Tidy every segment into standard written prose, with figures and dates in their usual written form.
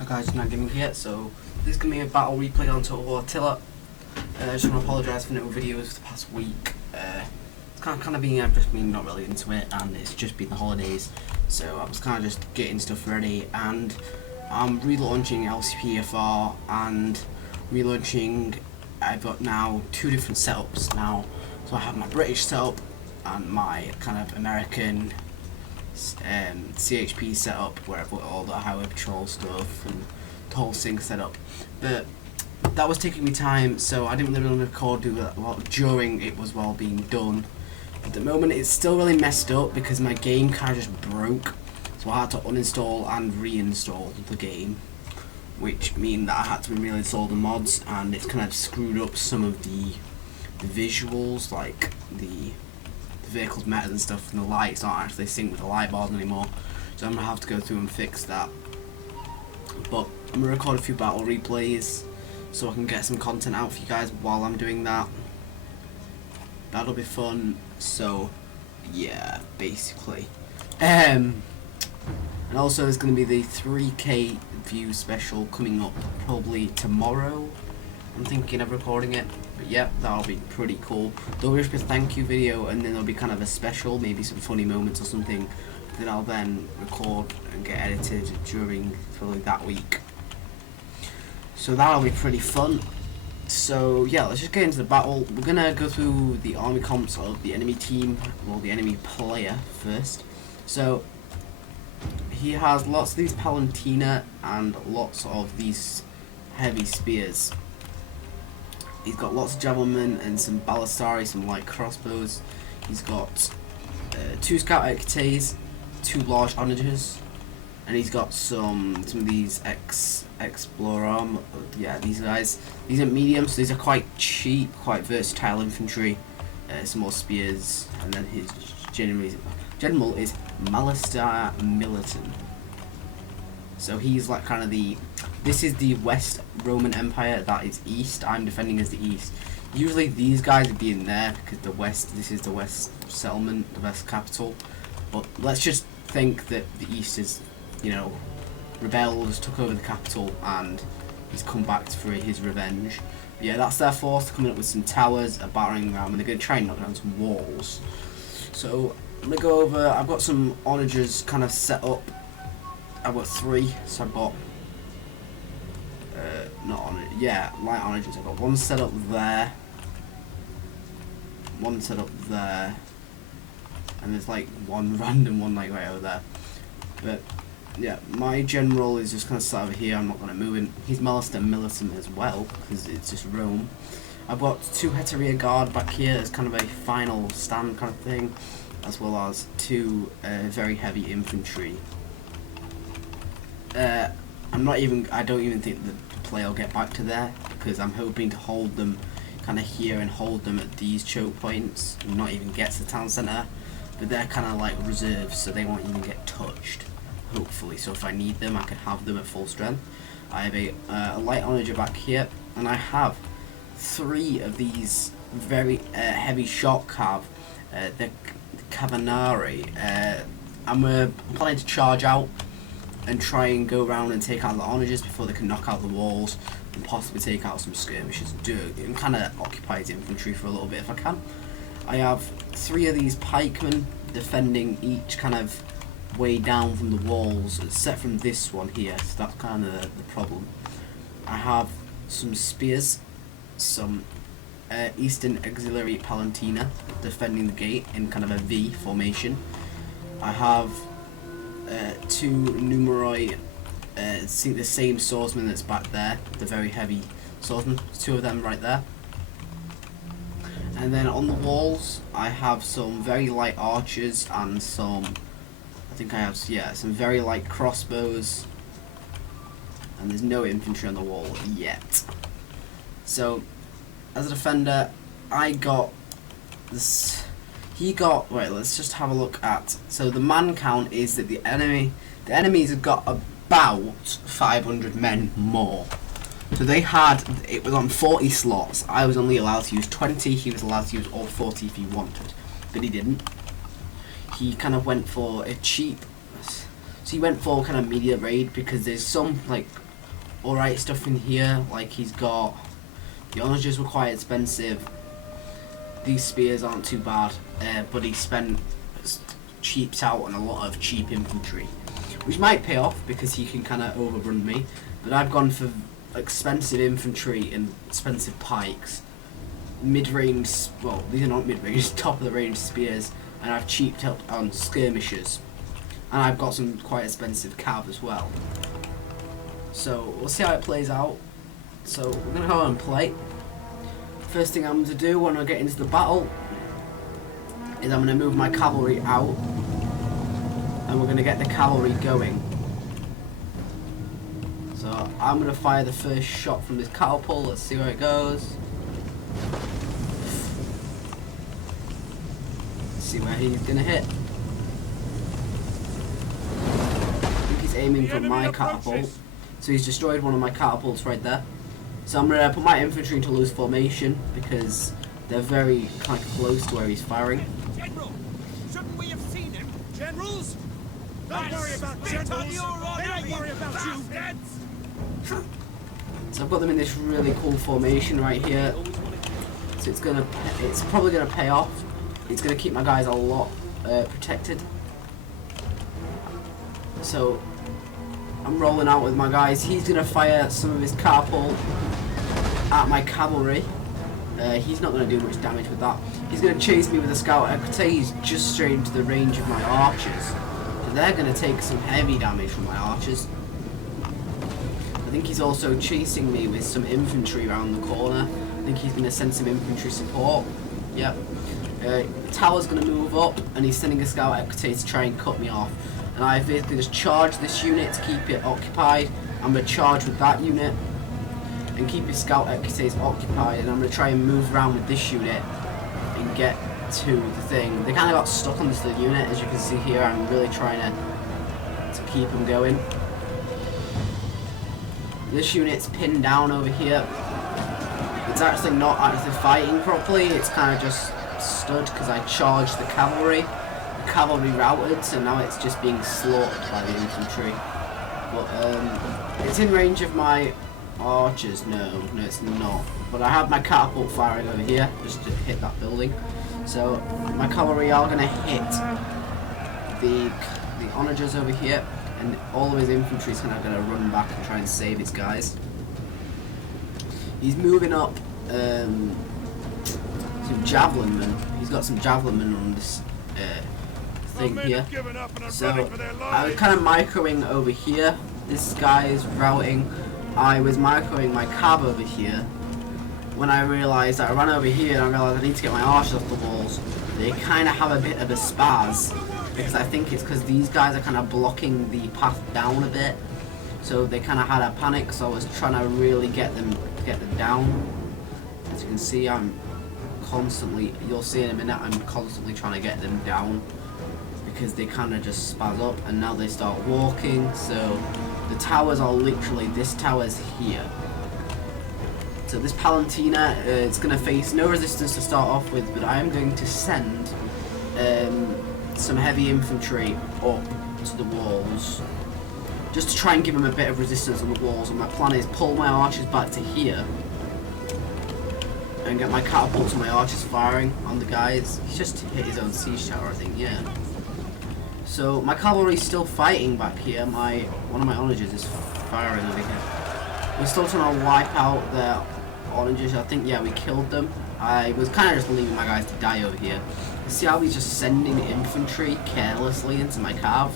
Hi guys, Not Gaming here. So this is gonna be a battle replay on Total War Attila. I just want to apologise for no videos for the past week. It's kind of been I've just been not really into it, and it's just been the holidays. So I was kind of just getting stuff ready, and I'm relaunching LCPFR and relaunching. I've got now two different setups now. So I have my British setup and my kind of American CHP setup where I've got all the highway patrol stuff and the whole sync setup. But that was taking me time, so I didn't really want to record during it was well being done. At the moment it's still really messed up because my game kind of just broke, so I had to uninstall and reinstall the game, which mean that I had to reinstall the mods, and it's kind of screwed up some of the visuals, like the vehicles matters and stuff, and the lights aren't actually synced with the light bars anymore, so I'm gonna have to go through and fix that. But I'm gonna record a few battle replays so I can get some content out for you guys while I'm doing that. That'll be fun. So yeah, basically and also there's gonna be the 3K view special coming up probably tomorrow. I'm thinking of recording it, but yeah, that'll be pretty cool. There'll be a thank you video, and then there'll be kind of a special, maybe some funny moments or something that I'll then record and get edited during probably that week. So that'll be pretty fun. So yeah, let's just get into the battle. We're gonna go through the army comps of the enemy team, or the enemy player first. So he has lots of these Palantina and lots of these heavy spears. He's got lots of javelin and some ballistari, some light crossbows. He's got 2 scout equites, 2 large onagers, and he's got some of these explorer. Yeah, these guys. These are medium, so these are quite cheap, quite versatile infantry. Some more spears, and then his general is Malister Militant. So he's like kind of the. This is the West Roman Empire, that is East. I'm defending as the East. Usually these guys would be in there because the West. This is the West settlement, the West capital. But let's just think that the East is, you know, rebels, took over the capital, and he's come back for his revenge. But yeah, that's their force coming up with some towers, a battering ram, and they're going to try and knock down some walls. So I'm going to go over. I've got some onagers kind of set up. I've got 3, so I've got light onagers. I've got one set up there, one set up there, and there's like one random one like right over there. But yeah, my general is just kind of sat over here. I'm not going to move him. He's Malister Militant as well because it's just Rome. I've got 2 Heteria Guard back here as kind of a final stand kind of thing, as well as 2 very heavy infantry. I don't even think the play will get back to there, because I'm hoping to hold them kind of here and hold them at these choke points and not even get to the town centre. But they're kind of like reserves, so they won't even get touched, hopefully. So if I need them, I can have them at full strength. I have a light onager back here, and I have 3 of these very heavy shot cav, the Cavanari. I'm planning to charge out and try and go around and take out the onagers before they can knock out the walls and possibly take out some skirmishers and kind of occupy his infantry for a little bit if I can. I have 3 of these pikemen defending each kind of way down from the walls, except from this one here, so that's kind of the problem. I have some spears, some Eastern Auxiliary Palantina defending the gate in kind of a V formation. I have 2 numeroi, see the same swordsman that's back there, the very heavy swordsman, 2 of them right there. And then on the walls I have some very light archers and some, I think I have, yeah, some very light crossbows, and there's no infantry on the wall yet. So as a defender, I got this. He got, wait, let's just have a look at, so the man count is that the enemies have got about 500 men more. So they had, it was on 40 slots, I was only allowed to use 20, he was allowed to use all 40 if he wanted, but he didn't. He kind of went for a cheap, so he went for kind of media raid, because there's some like alright stuff in here. Like he's got, the onagers were quite expensive. These spears aren't too bad, but he cheaps out on a lot of cheap infantry, which might pay off because he can kind of overrun me. But I've gone for expensive infantry and expensive pikes, mid-range, well these are not mid-range, top of the range spears, and I've cheaped up on skirmishers, and I've got some quite expensive cav as well. So we'll see how it plays out. So we're gonna go and play. First thing I'm going to do when I get into the battle is I'm going to move my cavalry out, and we're going to get the cavalry going. So I'm going to fire the first shot from this catapult. Let's see where it goes. Let's see where he's going to hit. I think he's aiming for my catapult. So he's destroyed one of my catapults right there. So I'm going to put my infantry into loose formation because they're very kind of close to where he's firing. General, shouldn't we have seen him? Generals? Don't worry about generals. They don't worry about you. So I've got them in this really cool formation right here. So it's probably gonna pay off. It's gonna keep my guys a lot protected. So I'm rolling out with my guys. He's gonna fire some of his catapult at my cavalry. He's not going to do much damage with that. He's going to chase me with a scout equity. He's just straight into the range of my archers. So they're going to take some heavy damage from my archers. I think he's also chasing me with some infantry around the corner. I think he's going to send some infantry support. Yep. The tower's going to move up, and he's sending a scout equity to try and cut me off. And I basically just charge this unit to keep it occupied. I'm going to charge with that unit and keep his scout equities occupied, and I'm going to try and move around with this unit and get to the thing. They kind of got stuck on this little unit, as you can see here. I'm really trying to keep them going. This unit's pinned down over here. It's actually not actually fighting properly, it's kind of just stood because I charged the cavalry. The cavalry routed, so now it's just being slaughtered by the infantry. But it's in range of my archers. No, it's not. But I have my catapult firing over here just to hit that building. So my cavalry are going to hit the onagers over here, and all of his infantry is kind of going to run back and try and save his guys. He's moving up some javelin men. He's got some javelin men on this thing here. So I was kind of microing over here. This guy is routing. I was microing my cab over here when I realised that I ran over here and I realised I need to get my archers off the walls. They kind of have a bit of a spaz because I think it's because these guys are kind of blocking the path down a bit. So they kind of had a panic, so I was trying to really get them down. As you can see, I'm constantly, you'll see in a minute, I'm constantly trying to get them down because they kind of just spaz up, and now they start walking. So the towers are literally, this tower's here. So this Palantina, it's going to face no resistance to start off with, but I am going to send some heavy infantry up to the walls just to try and give them a bit of resistance on the walls. And my plan is pull my archers back to here and get my catapults and my archers firing on the guys. He's just hit his own siege tower, I think, yeah. So my cavalry's still fighting back here. One of my onagers is firing over here. We're still trying to wipe out their onagers. I think, yeah, we killed them. I was kind of just leaving my guys to die over here. You see how he's just sending infantry carelessly into my cav?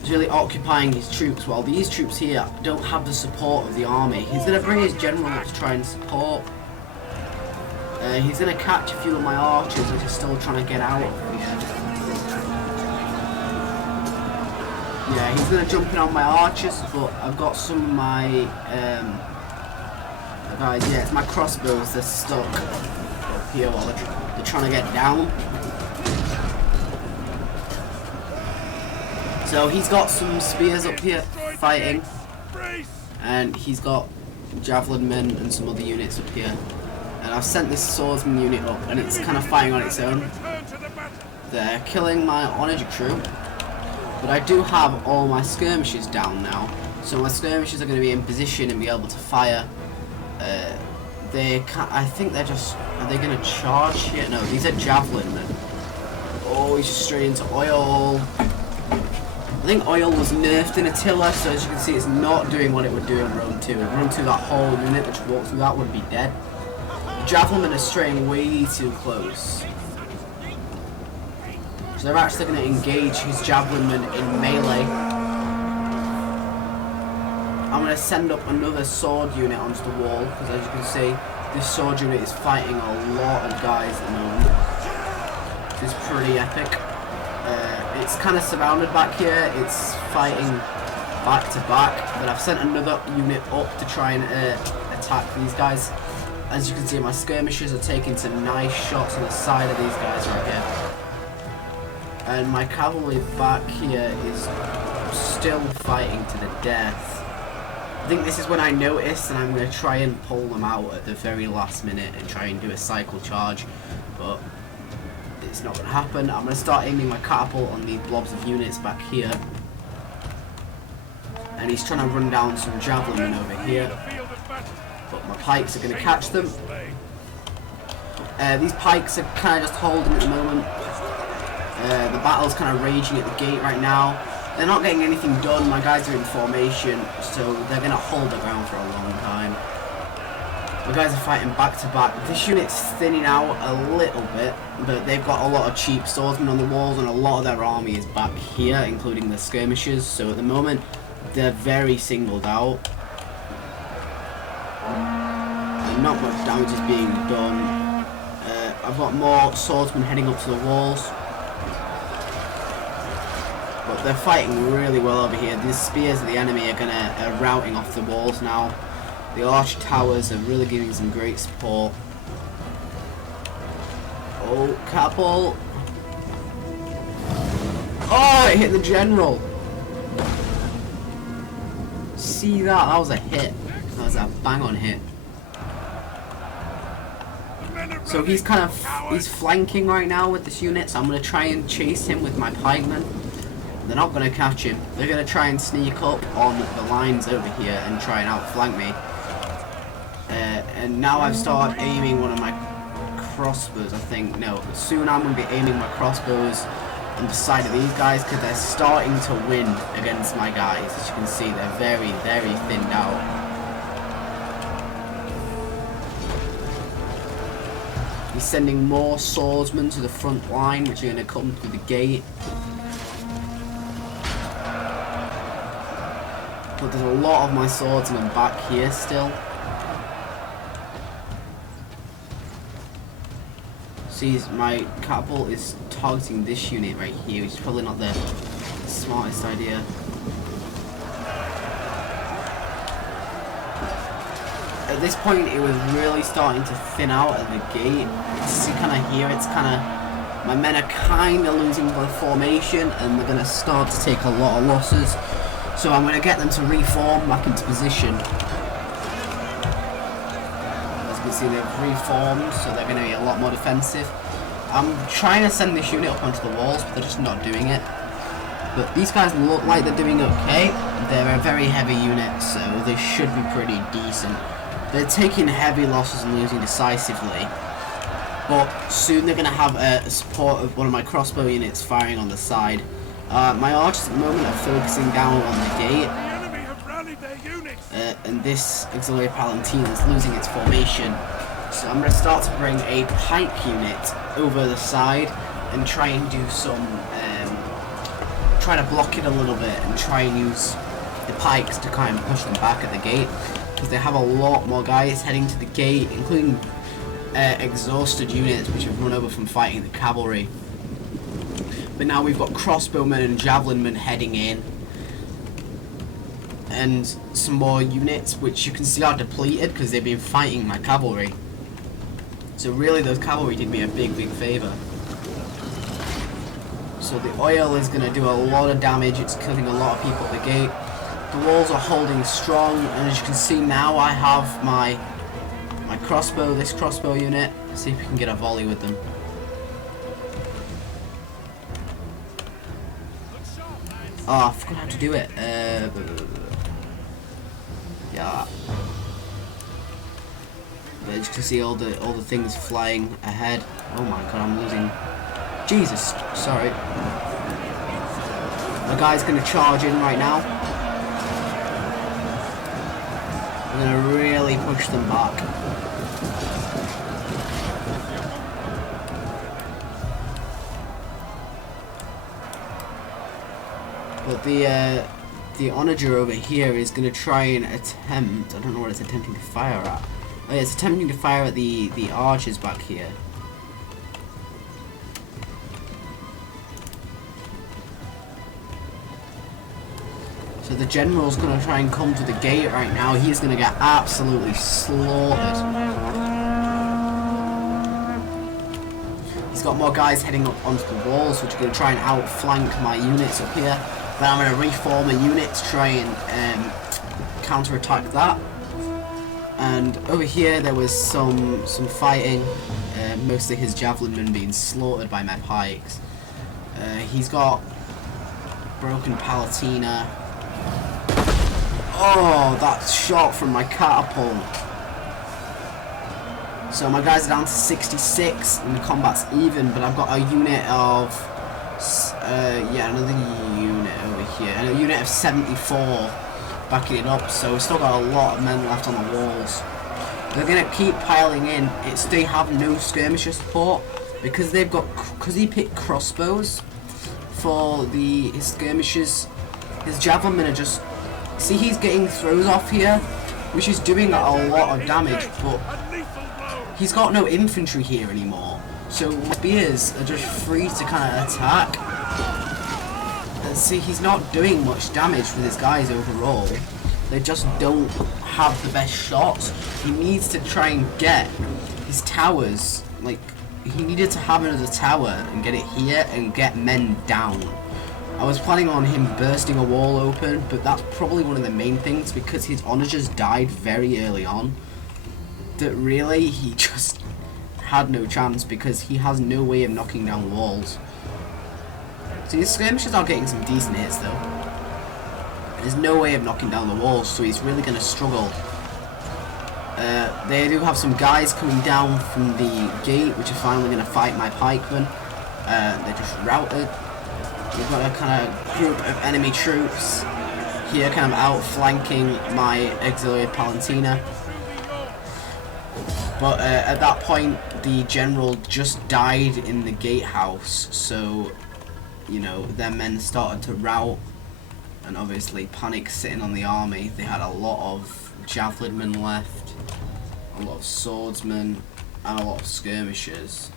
He's really occupying his troops, while these troops here don't have the support of the army. He's going to bring his general up to try and support. He's going to catch a few of my archers as he's still trying to get out of here. Yeah, he's going to jump in on my archers, but I've got some of my guys, yeah, it's my crossbows, they're stuck up here while they're trying to get down. So he's got some spears up here fighting, and he's got javelin men and some other units up here. And I've sent this swordsman unit up, and it's kind of fighting on its own. They're killing my onager troop. But I do have all my skirmishers down now, So my skirmishers are going to be in position and be able to fire. They can't, I think they're just, are they going to charge here? No, these are javelin men. Oh, he's straight into oil. I think oil was nerfed in Attila, so as you can see it's not doing what it would do in Rome 2. If Rome 2, that whole unit which walked through that would be dead. Javelin men are straying way too close. So they're actually going to engage his javelin men in melee. I'm going to send up another sword unit onto the wall, because as you can see, this sword unit is fighting a lot of guys at the moment. It's pretty epic. It's kind of surrounded back here, it's fighting back to back, but I've sent another unit up to try and attack these guys. As you can see, my skirmishers are taking some nice shots on the side of these guys right here. And my cavalry back here is still fighting to the death. I think this is when I noticed, and I'm going to try and pull them out at the very last minute and try and do a cycle charge, but it's not going to happen. I'm going to start aiming my catapult on these blobs of units back here. And he's trying to run down some javelin over here, but my pikes are going to catch them. These pikes are kind of just holding at the moment. The battle's kind of raging at the gate right now. They're not getting anything done. My guys are in formation, so they're going to hold the ground for a long time. My guys are fighting back to back. This unit's thinning out a little bit, but they've got a lot of cheap swordsmen on the walls, and a lot of their army is back here, including the skirmishers. So at the moment, they're very singled out. And not much damage is being done. I've got more swordsmen heading up to the walls. But they're fighting really well over here. These spears of the enemy are routing off the walls now. The arch towers are really giving some great support. Oh, catapult! Oh, it hit the general! See that? That was a hit. That was a bang-on hit. So he's he's flanking right now with this unit, so I'm going to try and chase him with my pikemen. They're not going to catch him. They're going to try and sneak up on the lines over here and try and outflank me. And now I've started aiming one of my crossbows, I think. No, soon I'm going to be aiming my crossbows on the side of these guys, because they're starting to win against my guys. As you can see, they're very, very thinned out. He's sending more swordsmen to the front line, which are going to come through the gate. But there's a lot of my swordsmen back here still. See, my catapult is targeting this unit right here, which is probably not the smartest idea. At this point, it was really starting to thin out at the gate. You kind of hear it's my men are kind of losing their formation, and they're going to start to take a lot of losses. So I'm going to get them to reform back into position. As you can see, they've reformed, so they're going to be a lot more defensive. I'm trying to send this unit up onto the walls, but they're just not doing it. But these guys look like they're doing okay. They're a very heavy unit, so they should be pretty decent. They're taking heavy losses and losing decisively. But soon they're going to have a support of one of my crossbow units firing on the side. My archers at the moment are focusing down on the gate, and this auxiliary palatine is losing its formation. So I'm going to start to bring a pike unit over the side and try and do some, try to block it a little bit and try and use the pikes to kind of push them back at the gate, because they have a lot more guys heading to the gate, including exhausted units which have run over from fighting the cavalry. But now we've got crossbowmen and javelinmen heading in, and some more units which you can see are depleted because they've been fighting my cavalry. So really those cavalry did me a big favour. So the oil is going to do a lot of damage, it's killing a lot of people at the gate. The walls are holding strong, and as you can see now I have my crossbow, this crossbow unit. Let's see if we can get a volley with them. Oh, I forgot how to do it. As you can see, all the things flying ahead. Oh my god, I'm losing. Jesus, sorry. The guy's gonna charge in right now. I'm gonna really push them back. But the onager over here is going to try and attempt, I don't know what it's attempting to fire at. Oh yeah, it's attempting to fire at the archers back here. So the general's going to try and come to the gate right now. He's going to get absolutely slaughtered. He's got more guys heading up onto the walls, which are going to try and outflank my units up here. Then I'm going to reform a unit to try and counter-attack that. And over here there was some fighting, mostly his javelin men being slaughtered by my pikes. He's got broken palatina. Oh, that shot from my catapult. So my guys are down to 66 and the combat's even, but I've got a unit of yeah, another unit over here, and a unit of 74 backing it up, so we've still got a lot of men left on the walls. They're gonna keep piling in. They have no skirmisher support because he picked crossbows for his skirmishers. His javelin men are just, see, he's getting throws off here, which is doing a lot of damage, but he's got no infantry here anymore, so spears are just free to kind of attack. And see, he's not doing much damage with his guys overall. They just don't have the best shots. He needs to try and get his towers, like, he needed to have another tower and get it here and get men down. I was planning on him bursting a wall open, but that's probably one of the main things, because his onagers died very early on. That really, he just had no chance because he has no way of knocking down walls. So his skirmishers are getting some decent hits though. There's no way of knocking down the walls, so he's really going to struggle. They do have some guys coming down from the gate, which are finally going to fight my pikemen. They're just routed. We've got a kind of group of enemy troops here kind of outflanking my auxiliary palatina. But at that point, the general just died in the gatehouse, so, you know, their men started to rout, and obviously panic sitting on the army. They had a lot of javelin men left, a lot of swordsmen, and a lot of skirmishers.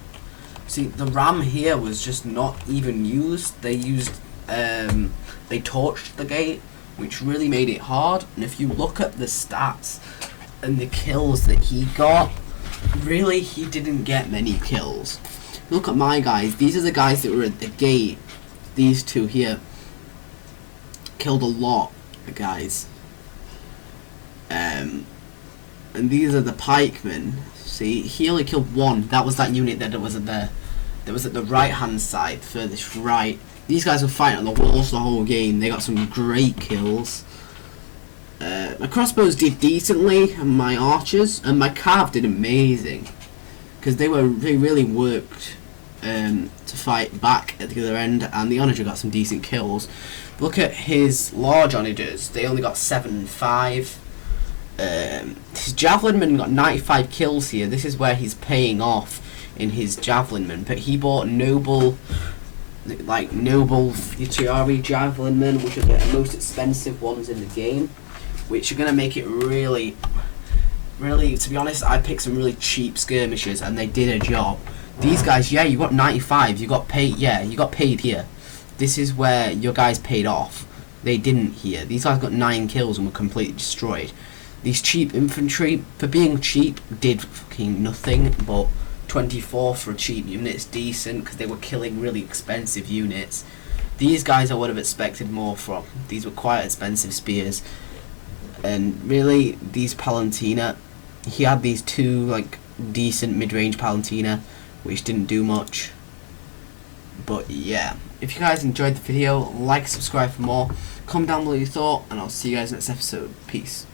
See, the ram here was just not even used. They used, they torched the gate, which really made it hard. And if you look at the stats and the kills that he got, really, he didn't get many kills. Look at my guys. These are the guys that were at the gate. These two here killed a lot of guys. And these are the pikemen. See, he only killed one. That was that unit that was at the right hand side, furthest right. These guys were fighting on the walls the whole game. They got some great kills. My crossbows did decently, and my archers and my cav did amazing, because they really worked to fight back at the other end, and the onager got some decent kills. Look at his large onagers; they only got 7 and 5. His javelin men got 95 kills here. This is where he's paying off in his javelin men, but he bought noble Yutiari javelin men, which are the most expensive ones in the game, which are going to make it really, to be honest, I picked some really cheap skirmishers and they did a job. These guys, yeah, you got 95, you got paid, yeah, you got paid here. This is where your guys paid off. They didn't here. These guys got 9 kills and were completely destroyed. These cheap infantry, for being cheap, did fucking nothing, but 24 for a cheap unit is decent, because they were killing really expensive units. These guys I would have expected more from. These were quite expensive spears. And really, these Palantina, he had these 2 like decent mid-range Palantina, which didn't do much. But yeah, if you guys enjoyed the video, like, subscribe for more, comment down below your thought, and I'll see you guys next episode. Peace.